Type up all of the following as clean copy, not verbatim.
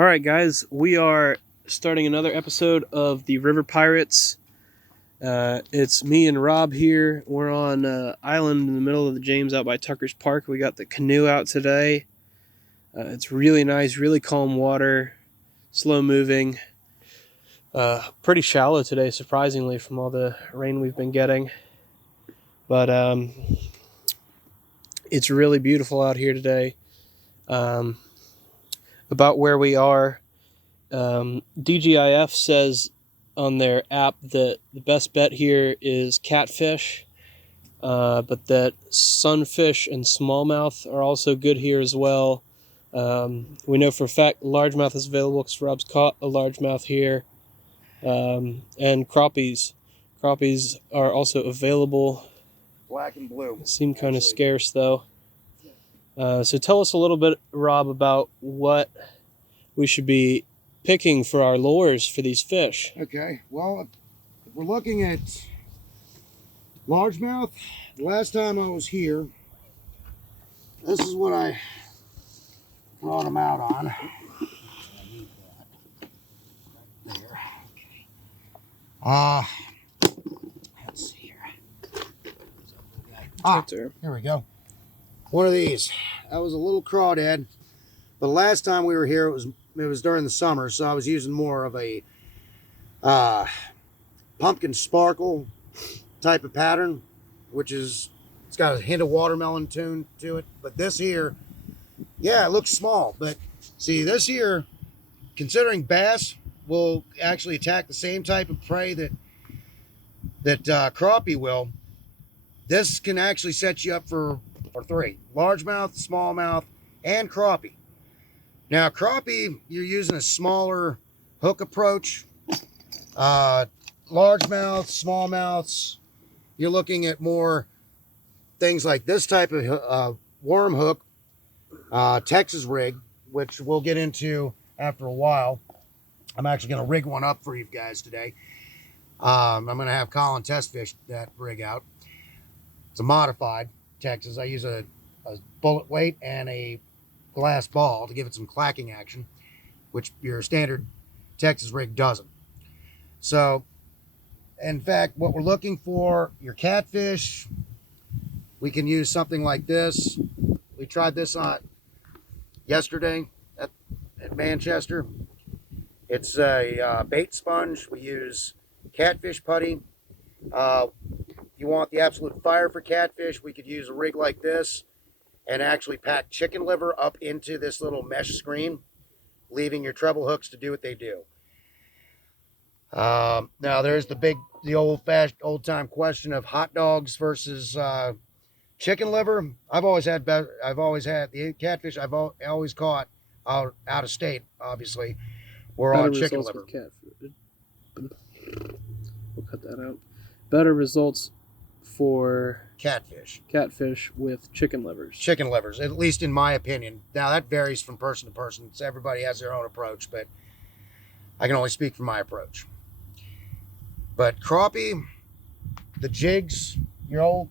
All right, guys, we are starting another episode of the River Pirates. It's me and Rob here. We're on an island in the middle of the James out by Tucker's Park. We got the canoe out today. It's really nice, really calm water, slow moving. Pretty shallow today, surprisingly, from all the rain we've been getting. But it's really beautiful out here today. About where we are, DGIF says on their app that the best bet here is catfish, but that sunfish and smallmouth are also good here as well. We know for a fact largemouth is available because Rob's caught a largemouth here, and crappies. Crappies are also available. Black and blue. Seem kind of scarce though. So tell us a little bit, Rob, about what we should be picking for our lures for these fish. Okay, well, if we're looking at largemouth, the last time I was here, this is what I brought them out on. I need that. There. Let's see here. Here we go. One of these. That was a little crawdad. But last time we were here, it was during the summer, so I was using more of a pumpkin sparkle type of pattern, which is, it's got a hint of watermelon tune to it. But this here, yeah, it looks small. But see, this here, considering bass will actually attack the same type of prey that crappie will, this can actually set you up for three: largemouth, smallmouth, and crappie. Now, crappie, you're using a smaller hook approach. Largemouth, smallmouths, you're looking at more things like this type of worm hook, Texas rig, which we'll get into after a while. I'm actually going to rig one up for you guys today. I'm going to have Colin test fish that rig out. It's a modified Texas. I use a bullet weight and a glass ball to give it some clacking action, which your standard Texas rig doesn't. So, in fact, what we're looking for, your catfish, we can use something like this. We tried this on yesterday at Manchester. It's a bait sponge. We use catfish putty. If you want the absolute fire for catfish, we could use a rig like this and actually pack chicken liver up into this little mesh screen, leaving your treble hooks to do what they do. Now there's the old-time question of hot dogs versus chicken liver. I've always had the catfish I've always caught out of state, obviously, were on chicken liver. We'll cut that out. Better results for catfish with chicken livers, at least in my opinion. Now that varies from person to person, so everybody has their own approach, but I can only speak from my approach. But crappie, the jigs, your old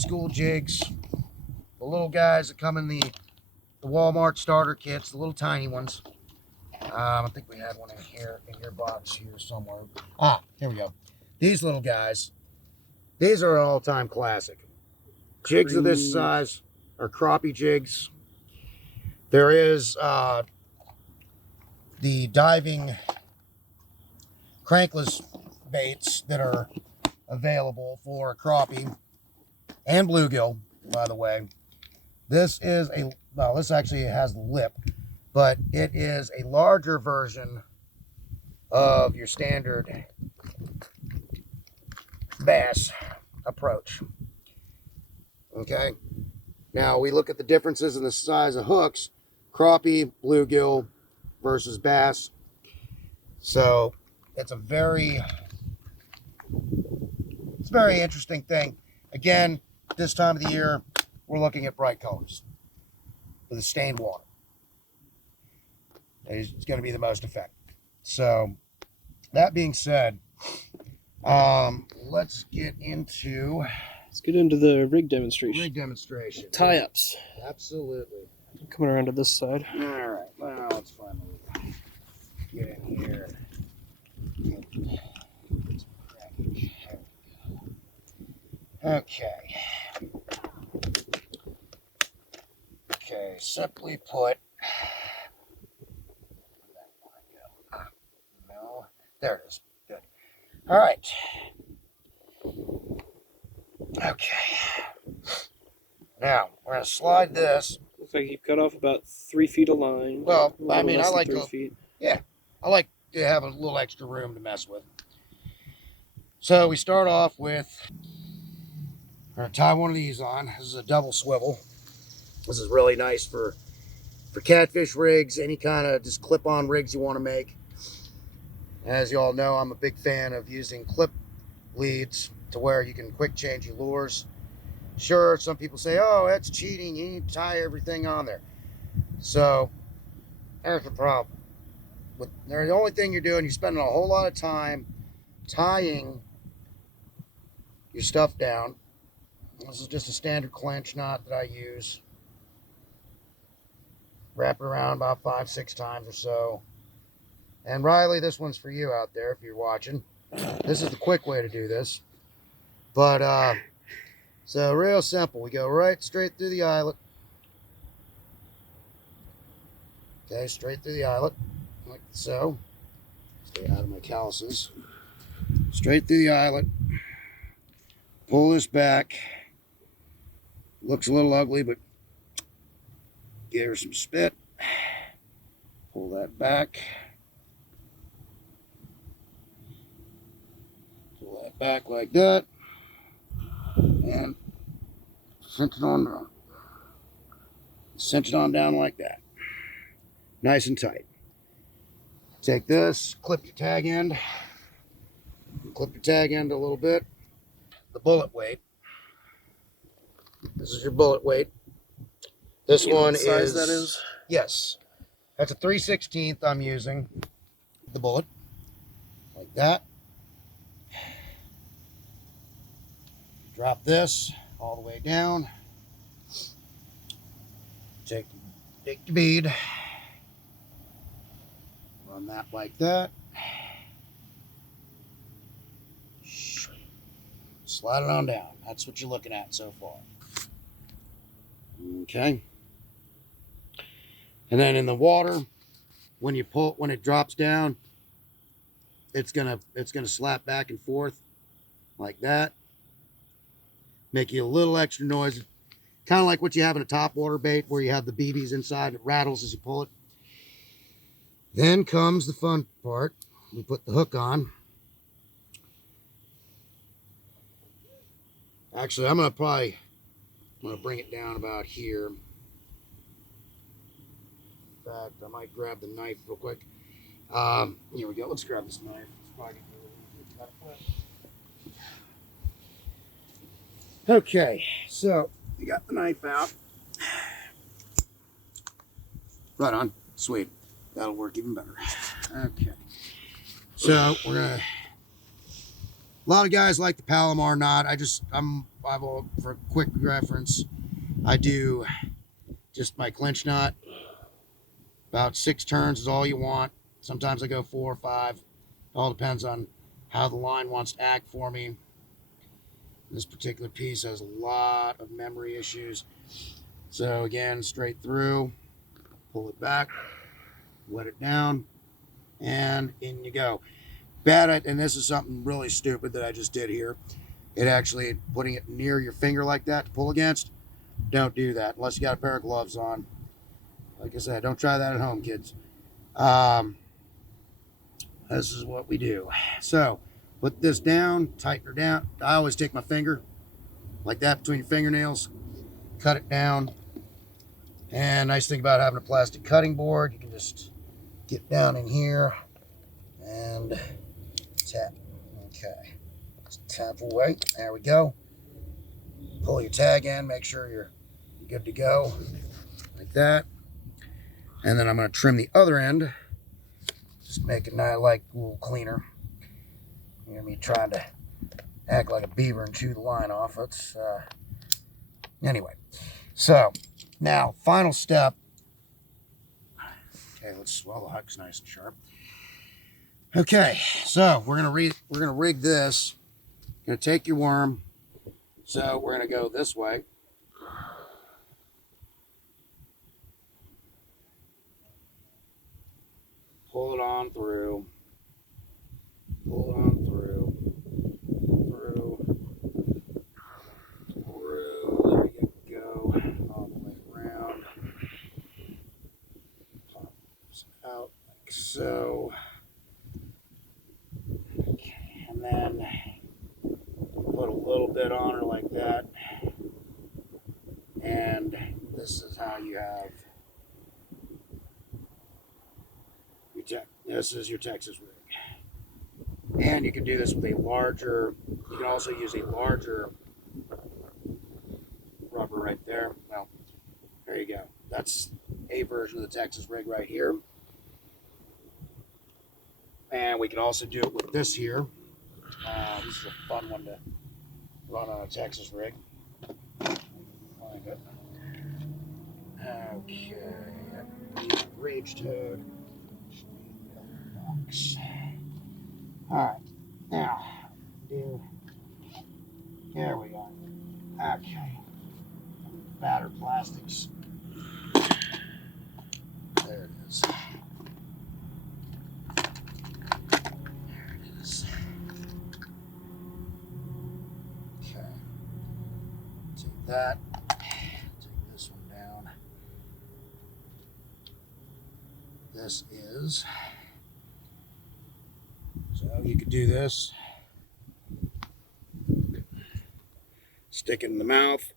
school jigs, the little guys that come in the Walmart starter kits, the little tiny ones. I think we had one in your box here somewhere. Here we go. These little guys, these are an all-time classic. Jigs of this size are crappie jigs. There is the diving crankless baits that are available for crappie and bluegill, by the way. This is this actually has lip, but it is a larger version of your standard bass approach. Okay, now we look at the differences in the size of hooks: crappie, bluegill versus bass. So it's a very interesting thing. Again, this time of the year, we're looking at bright colors with the stained water. It's going to be the most effective. So that being said, let's get into the rig demonstration. Tie-ups. Tie-ups. Absolutely. Coming around to this side. All right. Well, let's find get in here. Okay. Okay, simply put, no, there it is. Good. All right. Okay. Now we're gonna slide this. Looks like you cut off about 3 feet of line. Well, A I little mean, less I than like 3 to. feet. Yeah, I like to have a little extra room to mess with. So we start off with. We're gonna tie one of these on. This is a double swivel. This is really nice for catfish rigs, any kind of just clip-on rigs you want to make. As you all know, I'm a big fan of using clip leads to where you can quick change your lures. Sure, some people say, oh, that's cheating. You need to tie everything on there. So, there's the problem. The only thing you're doing, you're spending a whole lot of time tying your stuff down. This is just a standard clench knot that I use. Wrap it around about 5-6 times or so. And Riley, this one's for you out there if you're watching. This is the quick way to do this. But, so real simple. We go right straight through the eyelet. Okay, straight through the eyelet. Like so. Stay out of my calluses. Straight through the eyelet. Pull this back. Looks a little ugly, but give her some spit. Pull that back. Pull that back like that. And cinch it on down. Cinch it on down like that. Nice and tight. Take this, clip your tag end. Clip your tag end a little bit. The bullet weight. This is your bullet weight. This one size that is? Yes. That's a 3/16 I'm using. The bullet. Like that. Drop this all the way down. Take the bead. Run that like that. Slide it on down. That's what you're looking at so far. Okay. And then in the water, when it drops down, it's gonna slap back and forth like that. Make you a little extra noise. Kind of like what you have in a top water bait where you have the BBs inside. It rattles as you pull it. Then comes the fun part. We put the hook on. Actually, I'm gonna bring it down about here. In fact, I might grab the knife real quick. Here we go. Let's grab this knife. It's probably gonna be a little easier to cut with. Okay, so you got the knife out. Right on. Sweet. That'll work even better. Okay. So we're gonna. A lot of guys like the Palomar knot. For quick reference, I do just my clinch knot. About 6 turns is all you want. Sometimes I go 4 or 5. It all depends on how the line wants to act for me. This particular piece has a lot of memory issues. So again, straight through, pull it back, let it down, and in you go. And this is something really stupid that I just did here. It actually, putting it near your finger like that to pull against, don't do that unless you got a pair of gloves on. Like I said, don't try that at home, kids. This is what we do. So, put this down, tighten her down. I always take my finger, like that between your fingernails, cut it down. And nice thing about having a plastic cutting board, you can just get down in here and tap. Okay. Just tap away. There we go. Pull your tag in, make sure you're good to go. Like that. And then I'm going to trim the other end. Just make it a little cleaner. You know me trying to act like a beaver and chew the line off. That's anyway. So now, final step. Okay, the hook's nice and sharp. Okay, so we're gonna rig this. Gonna take your worm. So we're gonna go this way. Pull it on through. Pull it on through. There we go. All the way around. Pop this out like so. Okay, and then put a little bit on her like that. And this is how you have this is your Texas rig. And you can do this with a larger, you can also use a larger rubber right there. Well, there you go. That's a version of the Texas rig right here. And we can also do it with this here. This is a fun one to run on a Texas rig. Find it. Okay. Rage toad. Alright. Now, there we go. Okay. Batter plastics. There it is. There it is. Okay. Take that. Take this one down. This is. So you could do this. Stick it in the mouth.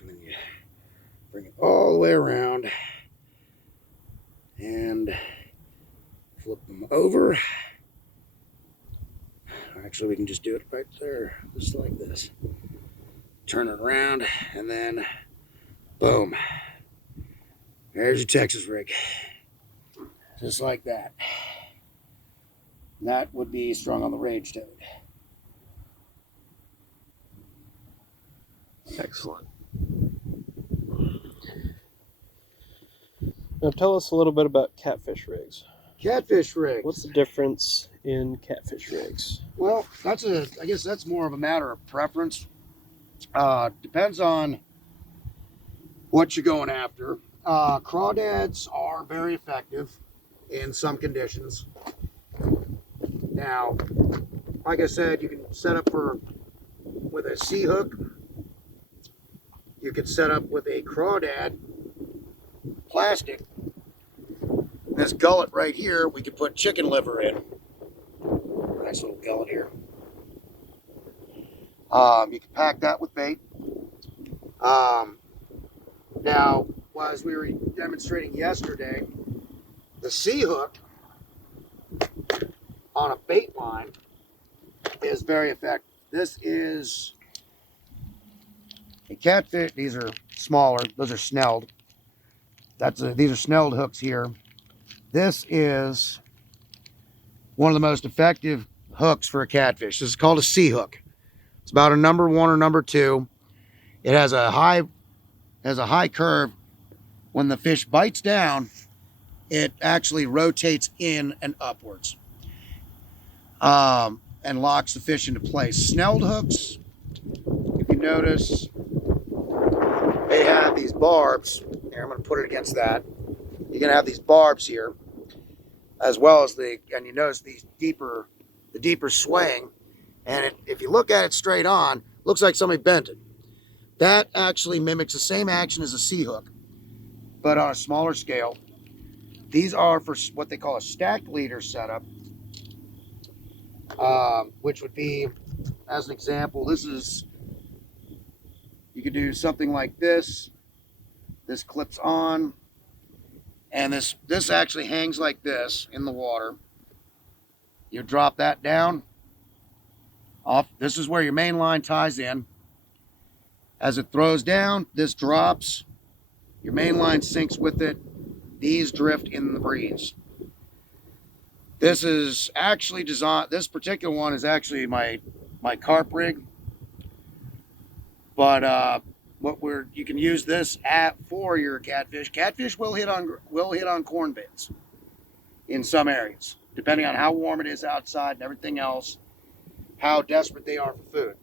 And then you bring it all the way around and flip them over. Actually, we can just do it right there, just like this. Turn it around and then boom. There's your Texas rig. Just like that. That would be strung on the rage toad. Excellent. Now tell us a little bit about catfish rigs. Catfish rigs. What's the difference in catfish rigs? Well, I guess that's more of a matter of preference. Depends on what you're going after. Crawdads are very effective in some conditions. Now, like I said, you can set up with a C hook. You could set up with a crawdad plastic. This gullet right here, we could put chicken liver in. Nice little gullet here. You can pack that with bait. Now, as we were demonstrating yesterday, the C hook on a bait line is very effective. This is a catfish. These are smaller. Those are snelled. These are snelled hooks here. This is one of the most effective hooks for a catfish. This is called a C hook. It's about a number 1 or number 2. It has a high curve. When the fish bites down, it actually rotates in and upwards, and locks the fish into place. Snelled hooks, if you notice, they have these barbs. Here, I'm going to put it against that. You're going to have these barbs here, as well as and you notice the deeper swaying. And if you look at it straight on, looks like somebody bent it. That actually mimics the same action as a C hook, but on a smaller scale. These are for what they call a stacked leader setup, which would be, as an example, you could do something like this. This clips on, and this actually hangs like this in the water. You drop that down off. This is where your main line ties in. As it throws down, this drops. Your main line sinks with it. These drift in the breeze. This is actually designed. This particular one is actually my carp rig, but you can use this app for your catfish. Catfish will hit on corn beds in some areas, depending on how warm it is outside and everything else, how desperate they are for food.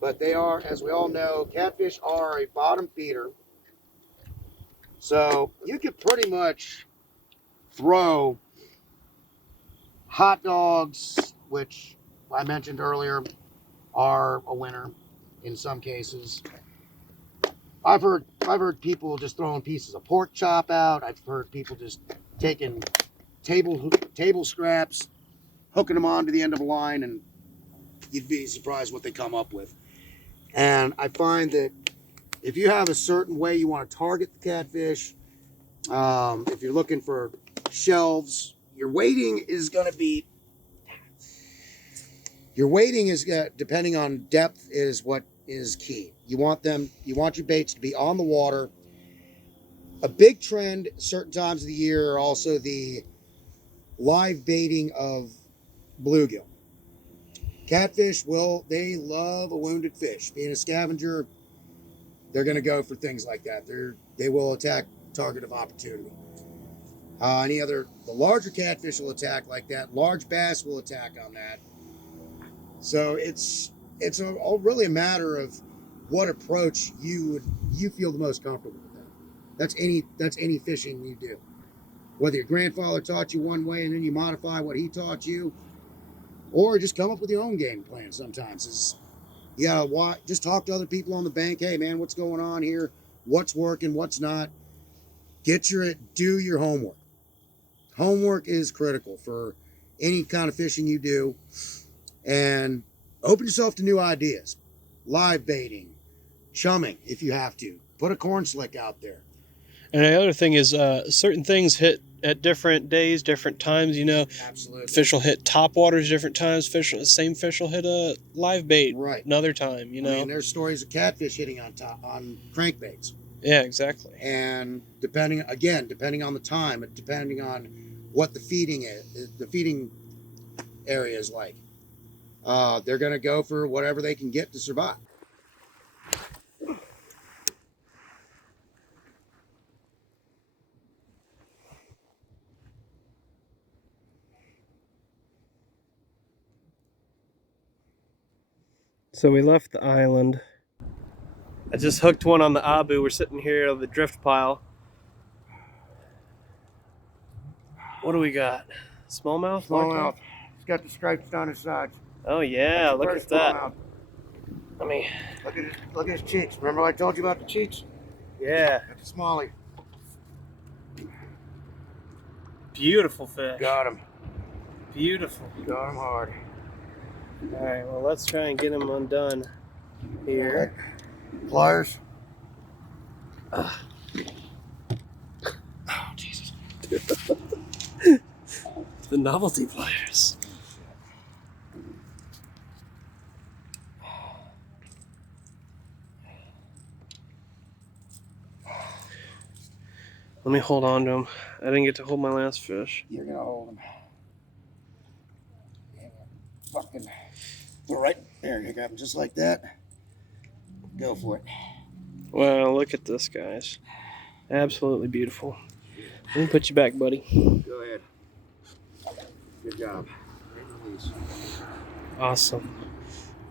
But they are, as we all know, catfish are a bottom feeder. So you could pretty much throw hot dogs, which I mentioned earlier are a winner in some cases. I've heard people just throwing pieces of pork chop out. I've heard people just taking table scraps, hooking them onto the end of a line, and you'd be surprised what they come up with. And I find that if you have a certain way you want to target the catfish, if you're looking for shelves, your weighting is depending on depth is what is key. You want your baits to be on the water. A big trend certain times of the year are also the live baiting of bluegill. Catfish they love a wounded fish. Being a scavenger, they're going to go for things like that. They will attack target of opportunity. The larger catfish will attack like that. Large bass will attack on that. So it's really a matter of what approach you feel the most comfortable with that. That's any fishing you do. Whether your grandfather taught you one way and then you modify what he taught you, or just come up with your own game plan. Sometimes just talk to other people on the bank. Hey man, what's going on here? What's working? What's not? Do your homework. Homework is critical for any kind of fishing you do, and open yourself to new ideas. Live baiting, chumming if you have to. Put a corn slick out there. And the other thing is certain things hit at different days, different times. Absolutely. Fish will hit top waters different times. Same fish will hit a live bait another time. I mean, there's stories of catfish hitting on crankbaits. Yeah, exactly. And depending on the time, depending on what the feeding area is like, they're going to go for whatever they can get to survive. So we left the island. I just hooked one on the Abu. We're sitting here on the drift pile. What do we got? Smallmouth? Smallmouth. He's got the stripes down his sides. Oh yeah, look at that. Look at his cheeks. Remember I told you about the cheeks? Yeah. That's a smallie. Beautiful fish. Got him. Beautiful. Got him hard. All right, well, let's try and get him undone here. Pliers. Oh, Jesus. The novelty pliers. Let me hold on to him. I didn't get to hold my last fish. You're going to hold him. Fucking. All right. There, you got him just like that. Go for it. Wow, look at this, guys. Absolutely beautiful. Let me put you back, buddy. Go ahead. Good job. Awesome.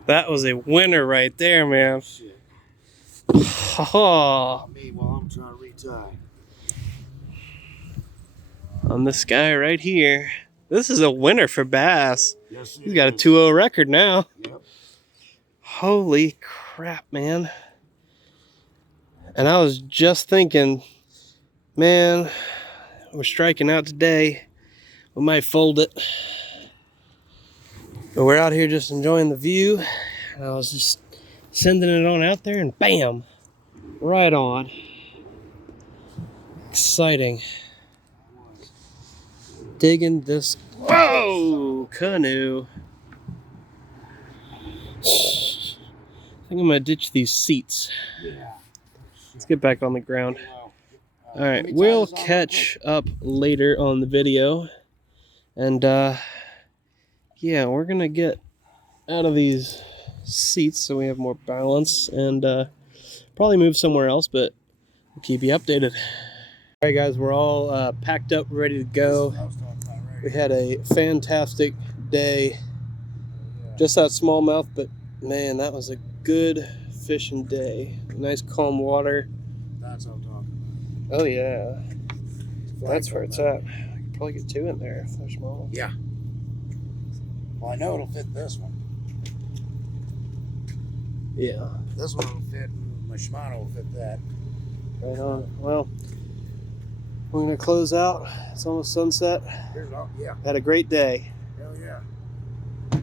That was a winner right there, man. Shit. Oh. Me while I'm trying to retie. On this guy right here. This is a winner for bass. Yes, He's got a 2-0 record now. Yep. Holy crap, man. And I was just thinking, man, we're striking out today. We might fold it. But we're out here just enjoying the view. And I was just sending it on out there and bam, right on. Exciting. Digging this, whoa, canoe. I think I'm gonna ditch these seats. Yeah. Let's get back on the ground. All right, we'll catch up later on the video. And yeah, we're gonna get out of these seats so we have more balance and Probably move somewhere else, but we'll keep you updated. All right, guys, we're all packed up, ready to go. We had a fantastic day. Just that smallmouth, but man, that was a good fishing day. Nice calm water. That's what I'm talking about. Oh yeah, that's where it's at. I could probably get two in there if they're small. Yeah. Well, I know it'll fit this one. Yeah. This one will fit, and my Shimano will fit that. Right on. Well, we're gonna close out. It's almost sunset. Here's all, yeah. Had a great day. Hell yeah.